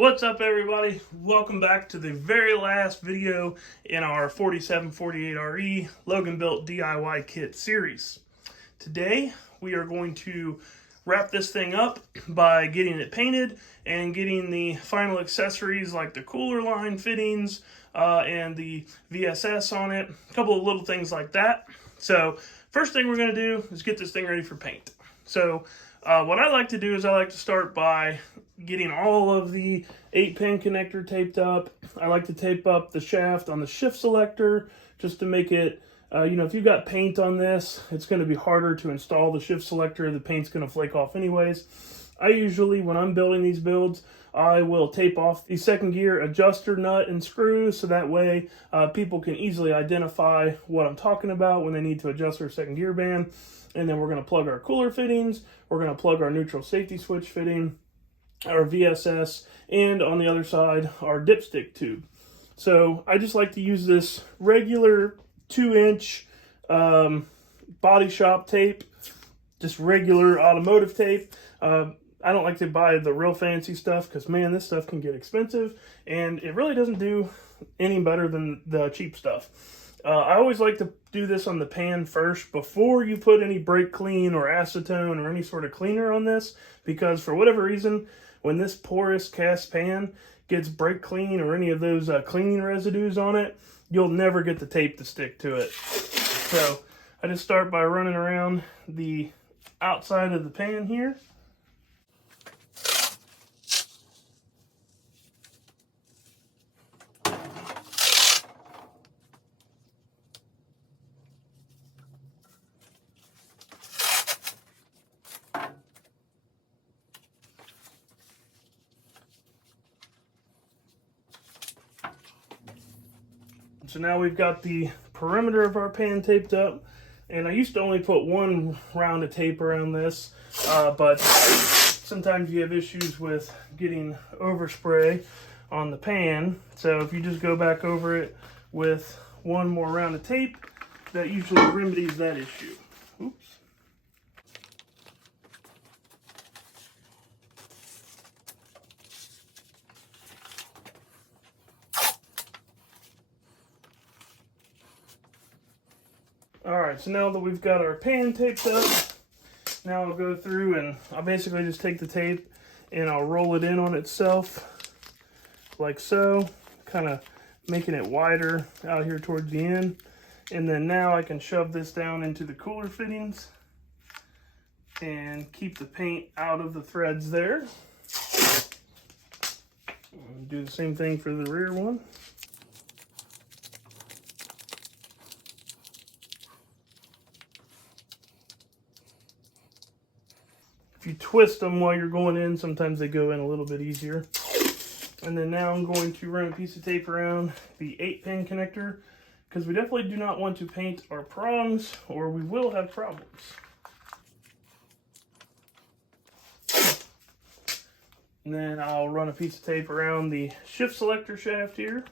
What's up, everybody? Welcome back to the very last video in our 4748RE Loganbuilt DIY kit series. Today we are going to wrap this thing up by getting it painted and getting the final accessories like the cooler line fittings and the VSS on it, a couple of little things like that. So first thing we're going to do is get this thing ready for paint. So what I like to do is I like to start by getting all of the 8-pin connector taped up. I like to tape up the shaft on the shift selector just to make it, if you've got paint on this, it's going to be harder to install the shift selector. The paint's going to flake off anyways. I usually, when I'm building these builds, I will tape off the second gear adjuster nut and screws so that way people can easily identify what I'm talking about when they need to adjust their second gear band. And then we're going to plug our cooler fittings, we're going to plug our neutral safety switch fitting, our VSS, and on the other side, our dipstick tube. So I just like to use this regular 2-inch body shop tape, just regular automotive tape. I don't like to buy the real fancy stuff because, man, this stuff can get expensive, and it really doesn't do any better than the cheap stuff. I always like to do this on the pan first before you put any brake clean or acetone or any sort of cleaner on this, because for whatever reason, when this porous cast pan gets brake clean or any of those cleaning residues on it, you'll never get the tape to stick to it. So I just start by running around the outside of the pan here. So now we've got the perimeter of our pan taped up, and I used to only put one round of tape around this, but sometimes you have issues with getting overspray on the pan. So if you just go back over it with one more round of tape, that usually remedies that issue. Oops. Alright, so now that we've got our pan taped up, now I'll go through and I'll basically just take the tape and I'll roll it in on itself like so, kind of making it wider out here towards the end. And then now I can shove this down into the cooler fittings and keep the paint out of the threads there. And do the same thing for the rear one. If you twist them while you're going in, sometimes they go in a little bit easier. And then now I'm going to run a piece of tape around the 8-pin connector, because we definitely do not want to paint our prongs or we will have problems. And then I'll run a piece of tape around the shift selector shaft here.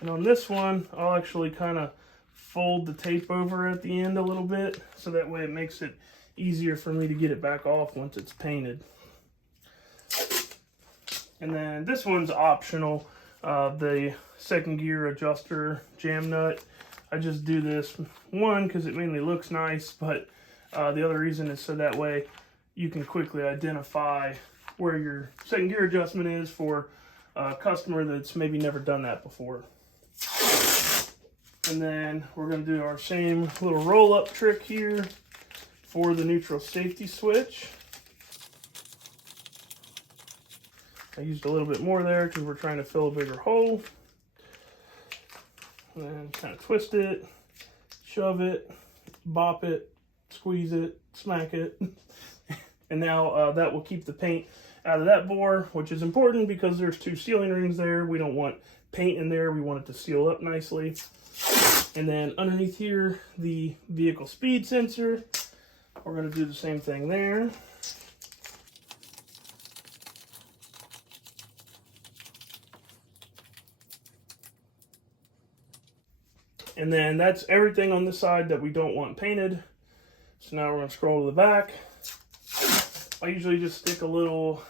And on this one, I'll actually kind of fold the tape over at the end a little bit, so that way it makes it easier for me to get it back off once it's painted. And then this one's optional, the second gear adjuster jam nut. I just do this, one, because it mainly looks nice, but the other reason is so that way you can quickly identify where your second gear adjustment is for a customer that's maybe never done that before. And then we're going to do our same little roll-up trick here for the neutral safety switch. I used a little bit more there because we're trying to fill a bigger hole. And then kind of twist it, shove it, bop it, squeeze it, smack it. And now that will keep the paint out of that bore, which is important because there's 2 sealing rings there. We don't want paint in there. We want it to seal up nicely. And then underneath here, the vehicle speed sensor. We're going to do the same thing there. And then that's everything on this side that we don't want painted. So now we're going to scroll to the back. I usually just stick a little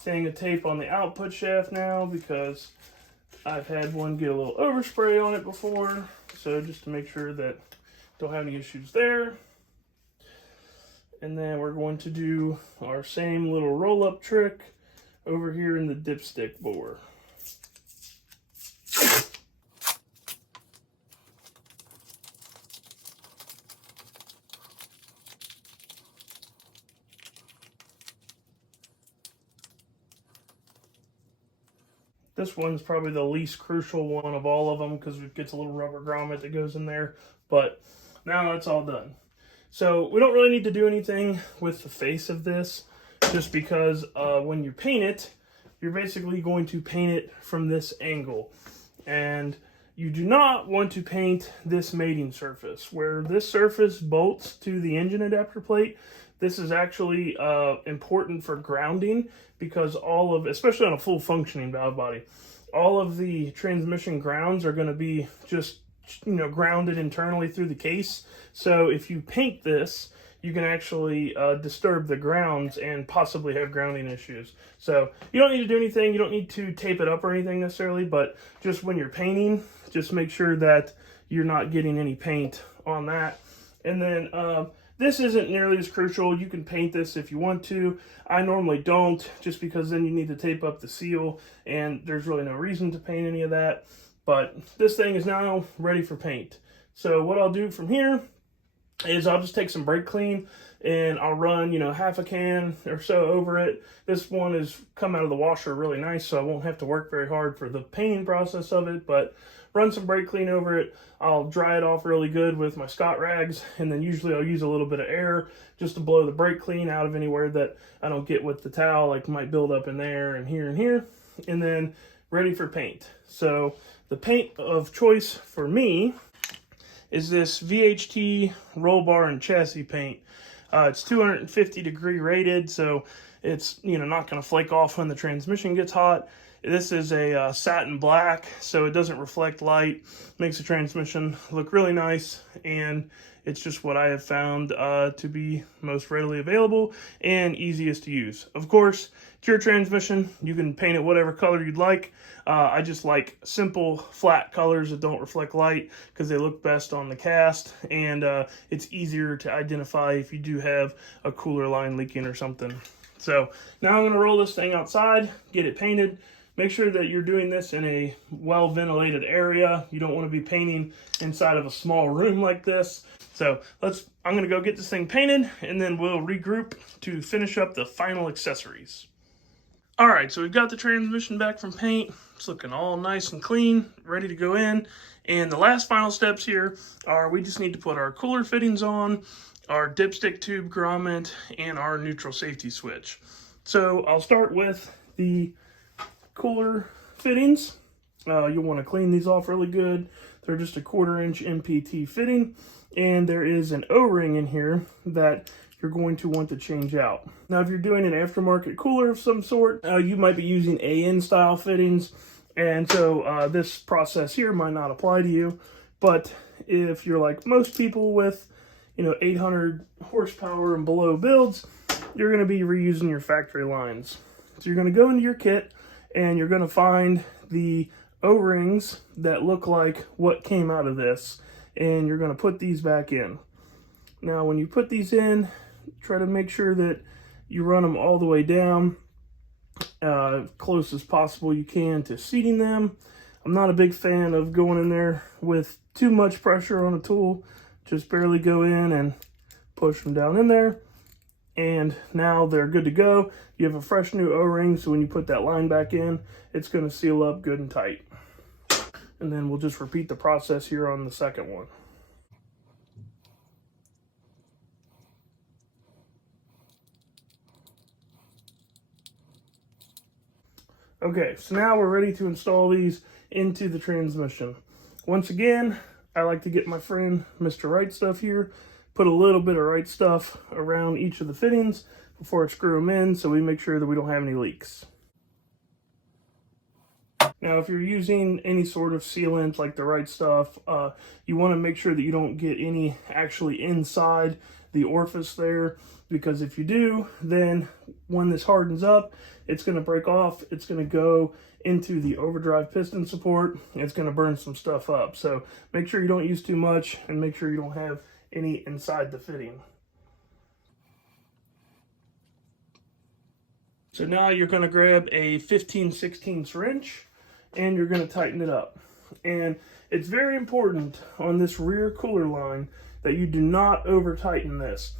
thing of tape on the output shaft now because I've had one get a little overspray on it before. So just to make sure that don't have any issues there. And then we're going to do our same little roll-up trick over here in the dipstick bore. This one's probably the least crucial one of all of them because it gets a little rubber grommet that goes in there. But now that's all done. So we don't really need to do anything with the face of this just because when you paint it, you're basically going to paint it from this angle. And you do not want to paint this mating surface. Where this surface bolts to the engine adapter plate, this is actually important for grounding because all of, especially on a full functioning valve body, all of the transmission grounds are going to be just, you know, grounded internally through the case. So if you paint this, you can actually disturb the grounds and possibly have grounding issues. So you don't need to do anything. You don't need to tape it up or anything necessarily, but just when you're painting, just make sure that you're not getting any paint on that. And then this isn't nearly as crucial. You can paint this if you want to. I normally don't, just because then you need to tape up the seal, and there's really no reason to paint any of that. But this thing is now ready for paint. So what I'll do from here is I'll just take some brake clean and I'll run, you know, half a can or so over it. This one has come out of the washer really nice, so I won't have to work very hard for the painting process of it, but run some brake clean over it. I'll dry it off really good with my Scott rags, and then usually I'll use a little bit of air just to blow the brake clean out of anywhere that I don't get with the towel, like might build up in there and here, and then ready for paint. So the paint of choice for me is this VHT roll bar and chassis paint. It's 250 degree rated, so it's, you know, not going to flake off when the transmission gets hot. This is a satin black, so it doesn't reflect light, makes the transmission look really nice, and it's just what I have found to be most readily available and easiest to use. Of course, it's your transmission. You can paint it whatever color you'd like. I just like simple, flat colors that don't reflect light because they look best on the cast, and it's easier to identify if you do have a cooler line leaking or something. So now I'm going to roll this thing outside, get it painted. Make sure that you're doing this in a well-ventilated area. You don't want to be painting inside of a small room like this. So I'm going to go get this thing painted, and then we'll regroup to finish up the final accessories. All right, so we've got the transmission back from paint. It's looking all nice and clean, ready to go in. And the last final steps here are we just need to put our cooler fittings on, our dipstick tube grommet, and our neutral safety switch. So I'll start with the cooler fittings. You'll want to clean these off really good. They're just a 1/4 inch MPT fitting, and there is an O-ring in here that you're going to want to change out. Now, if you're doing an aftermarket cooler of some sort, you might be using AN style fittings, and so this process here might not apply to you. But if you're like most people with, you know, 800 horsepower and below builds, you're going to be reusing your factory lines. So you're going to go into your kit, and you're going to find the O-rings that look like what came out of this, and you're going to put these back in. Now, when you put these in, try to make sure that you run them all the way down, close as possible you can to seating them. I'm not a big fan of going in there with too much pressure on a tool. Just barely go in and push them down in there. And now they're good to go. You have a fresh new O-ring, so when you put that line back in, it's going to seal up good and tight. And then we'll just repeat the process here on the second one. Okay, so now we're ready to install these into the transmission. Once again, I like to get my friend Mr. Right Stuff here, put a little bit of right stuff around each of the fittings before I screw them in, so we make sure that we don't have any leaks. Now, if you're using any sort of sealant like the Right Stuff, you want to make sure that you don't get any actually inside the orifice there, because if you do, then when this hardens up, it's going to break off. It's going to go into the overdrive piston support. And it's going to burn some stuff up. So make sure you don't use too much, and make sure you don't have any inside the fitting. So now you're going to grab a 15/16 wrench and you're going to tighten it up. And it's very important on this rear cooler line that you do not over tighten this.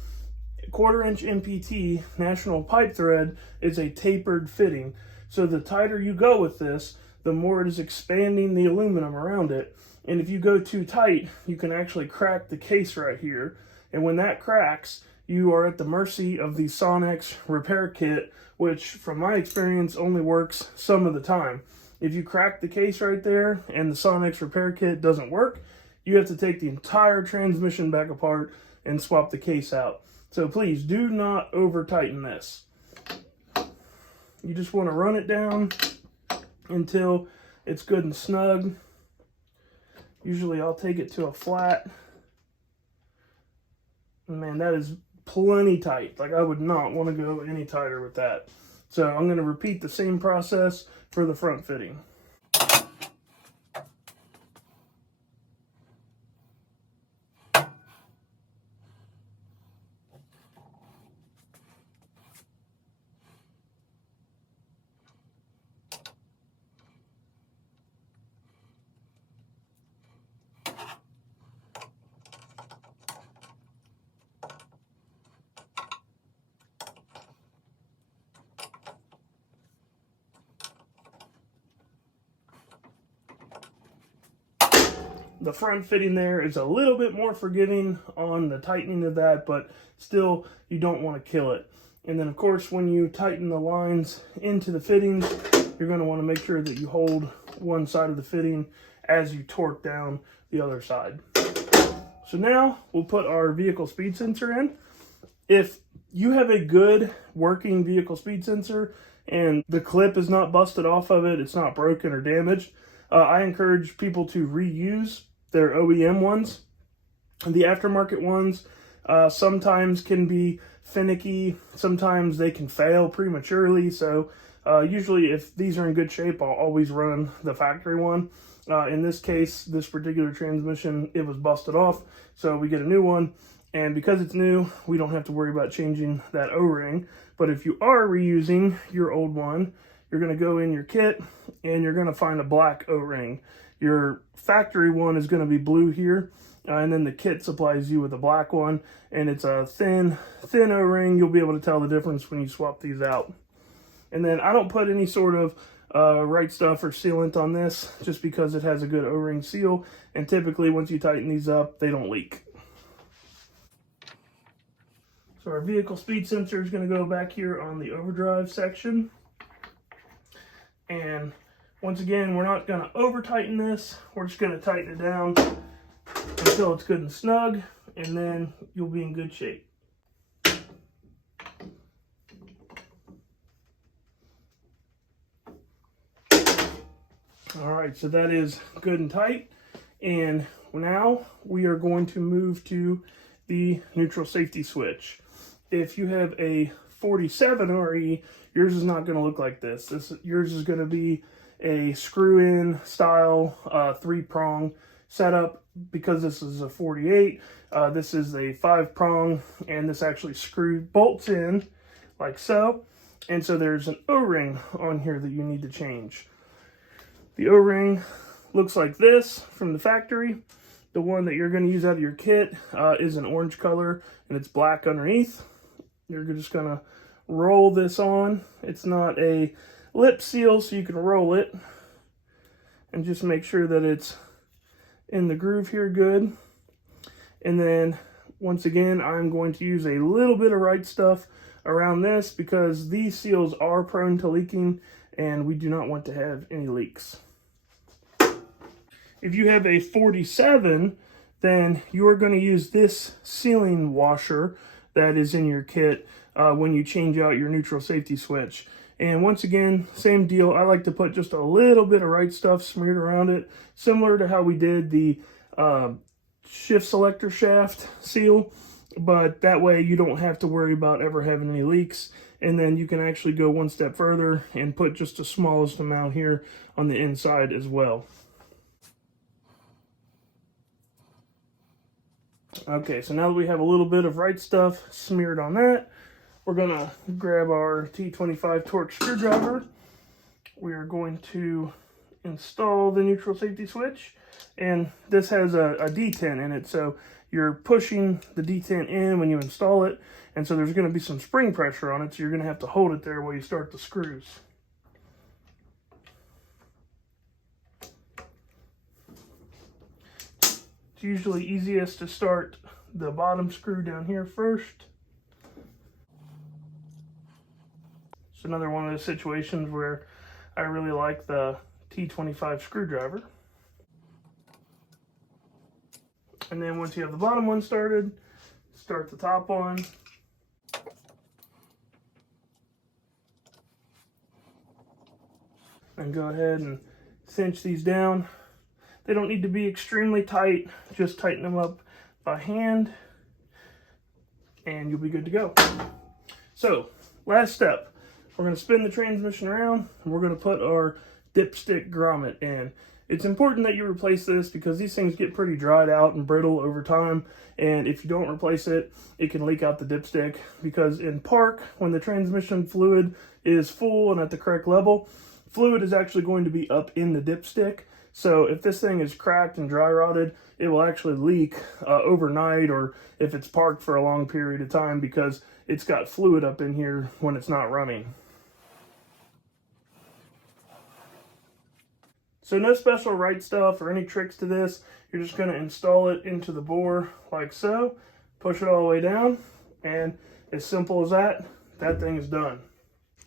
1/4 inch MPT National Pipe Thread is a tapered fitting. So the tighter you go with this, the more it is expanding the aluminum around it. And if you go too tight, you can actually crack the case right here. And when that cracks, you are at the mercy of the Sonex repair kit, which from my experience only works some of the time. If you crack the case right there and the Sonex repair kit doesn't work, you have to take the entire transmission back apart and swap the case out. So please do not over tighten this. You just want to run it down until it's good and snug. Usually I'll take it to a flat. Man, that is plenty tight. Like, I would not want to go any tighter with that. So I'm going to repeat the same process for the front fitting. The front fitting there is a little bit more forgiving on the tightening of that, but still, you don't want to kill it. And then, of course, when you tighten the lines into the fittings, you're going to want to make sure that you hold one side of the fitting as you torque down the other side. So now we'll put our vehicle speed sensor in. If you have a good working vehicle speed sensor and the clip is not busted off of it, it's not broken or damaged, I encourage people to reuse their OEM ones. The aftermarket ones sometimes can be finicky. Sometimes they can fail prematurely. So usually if these are in good shape, I'll always run the factory one. In this case, this particular transmission, it was busted off. So we get a new one. And because it's new, we don't have to worry about changing that O-ring. But if you are reusing your old one, you're going to go in your kit and you're going to find a black O-ring. Your factory one is going to be blue here, and then the kit supplies you with a black one, and it's a thin O-ring. You'll be able to tell the difference when you swap these out. And then I don't put any sort of right stuff or sealant on this just because it has a good O-ring seal, and typically once you tighten these up, they don't leak. So our vehicle speed sensor is going to go back here on the overdrive section. And once again, we're not going to over tighten this. We're just going to tighten it down until it's good and snug, and then you'll be in good shape. All right, so that is good and tight. And now we are going to move to the neutral safety switch. If you have a 47 RE, yours is not going to look like this. Yours is going to be a screw-in style 3-prong setup. Because this is a 48, this is a 5-prong, and this actually bolts in like so. And so there's an O-ring on here that you need to change. The O-ring looks like this from the factory. The one that you're going to use out of your kit is an orange color, and it's black underneath. You're just going to roll this on. It's not a lip seal, so you can roll it and just make sure that it's in the groove here good. And then once again, I'm going to use a little bit of right stuff around this because these seals are prone to leaking and we do not want to have any leaks. If you have a 47, then you're going to use this sealing washer that is in your kit when you change out your neutral safety switch. And once again, same deal. I like to put just a little bit of right stuff smeared around it, similar to how we did the shift selector shaft seal. but that way you don't have to worry about ever having any leaks. And then you can actually go one step further and put just the smallest amount here on the inside as well. Okay, so now that we have a little bit of right stuff smeared on that, we're gonna grab our T25 Torx screwdriver. We are going to install the neutral safety switch, and this has a detent in it, so you're pushing the detent in when you install it, and so there's going to be some spring pressure on it, so you're going to have to hold it there while you start the screws. It's usually easiest to start the bottom screw down here first. It's another one of those situations where I really like the T25 screwdriver. And then once you have the bottom one started, start the top one. And go ahead and cinch these down. They don't need to be extremely tight, just tighten them up by hand and you'll be good to go. So, last step, we're going to spin the transmission around and we're going to put our dipstick grommet in. It's important that you replace this because these things get pretty dried out and brittle over time, and if you don't replace it, it can leak out the dipstick, because in park, when the transmission fluid is full and at the correct level, fluid is actually going to be up in the dipstick. So if this thing is cracked and dry rotted, it will actually leak overnight, or if it's parked for a long period of time, because it's got fluid up in here when it's not running. So no special right stuff or any tricks to this. You're just going to install it into the bore like so, push it all the way down, and as simple as that, that thing is done.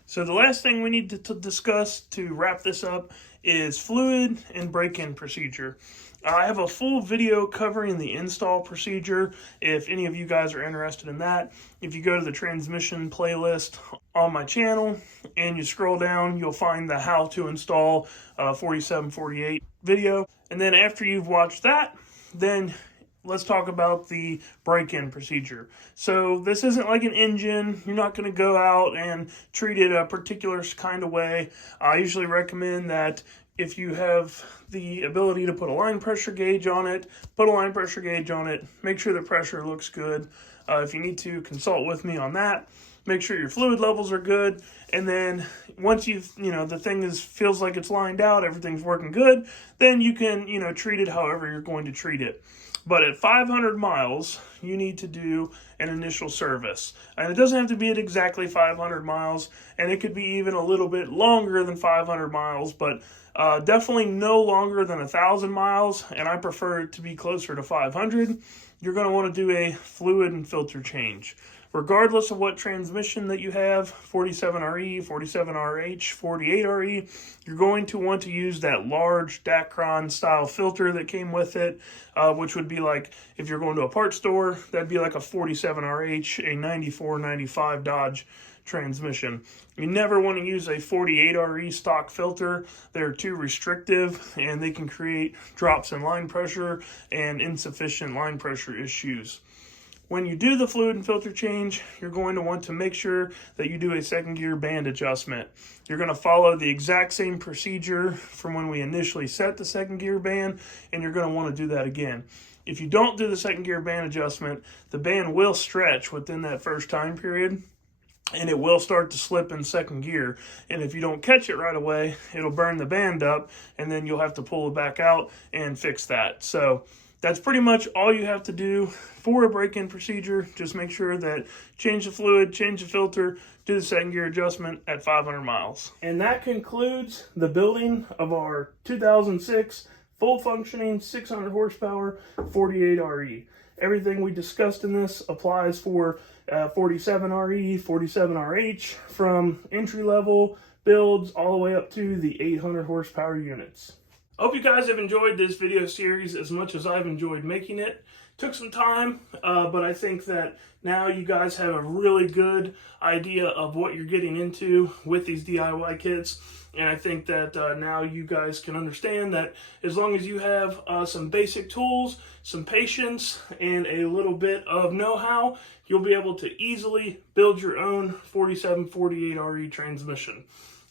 So the last thing we need to discuss to wrap this up is fluid and break-in procedure. I have a full video covering the install procedure if any of you guys are interested in that. If you go to the transmission playlist on my channel and you scroll down, you'll find the how to install 4748 video. And then after you've watched that, then let's talk about the break-in procedure. So this isn't like an engine. You're not going to go out and treat it a particular kind of way. I usually recommend that if you have the ability to put a line pressure gauge on it, put a line pressure gauge on it, make sure the pressure looks good. If you need to consult with me on that, make sure your fluid levels are good. And then once the thing feels like it's lined out, everything's working good, then you can, treat it however you're going to treat it. But at 500 miles, you need to do an initial service. And it doesn't have to be at exactly 500 miles, and it could be even a little bit longer than 500 miles, but definitely no longer than 1,000 miles, and I prefer it to be closer to 500. You're going to want to do a fluid and filter change. Regardless of what transmission that you have, 47RE, 47RH, 48RE, you're going to want to use that large Dacron style filter that came with it, which would be like, if you're going to a parts store, that'd be like a 47RH, a 94, 95 Dodge transmission. You never want to use a 48RE stock filter. They're too restrictive and they can create drops in line pressure and insufficient line pressure issues. When you do the fluid and filter change, you're going to want to make sure that you do a second gear band adjustment. You're going to follow the exact same procedure from when we initially set the second gear band, and you're going to want to do that again. If you don't do the second gear band adjustment, the band will stretch within that first time period, and it will start to slip in second gear. And if you don't catch it right away, it'll burn the band up, and then you'll have to pull it back out and fix that. So that's pretty much all you have to do for a break-in procedure. Just make sure that change the fluid, change the filter, do the second gear adjustment at 500 miles. And that concludes the building of our 2006 full functioning 600 horsepower 48RE. Everything we discussed in this applies for 47RE, 47RH, from entry level builds all the way up to the 800 horsepower units. I hope you guys have enjoyed this video series as much as I've enjoyed making it. Took some time, but I think that now you guys have a really good idea of what you're getting into with these DIY kits. And I think that now you guys can understand that as long as you have some basic tools, some patience, and a little bit of know-how, you'll be able to easily build your own 4748 RE transmission.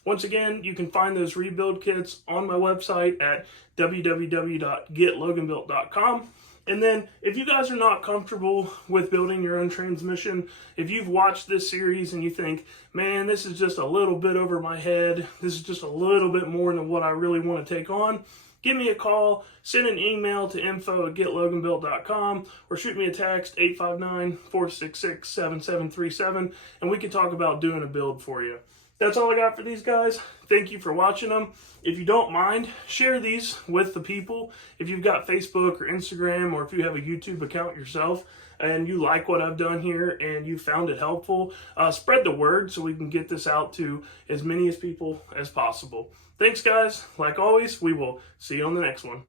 Once again, you can find those rebuild kits on my website at www.getloganbuilt.com. And then, if you guys are not comfortable with building your own transmission, if you've watched this series and you think, man, this is just a little bit over my head, this is just a little bit more than what I really want to take on, give me a call, send an email to info@getloganbuilt.com, or shoot me a text, 859-466-7737, and we can talk about doing a build for you. That's all I got for these guys. Thank you for watching them. If you don't mind, share these with the people. If you've got Facebook or Instagram, or if you have a YouTube account yourself and you like what I've done here and you found it helpful, spread the word so we can get this out to as many people as possible. Thanks, guys. Like always, we will see you on the next one.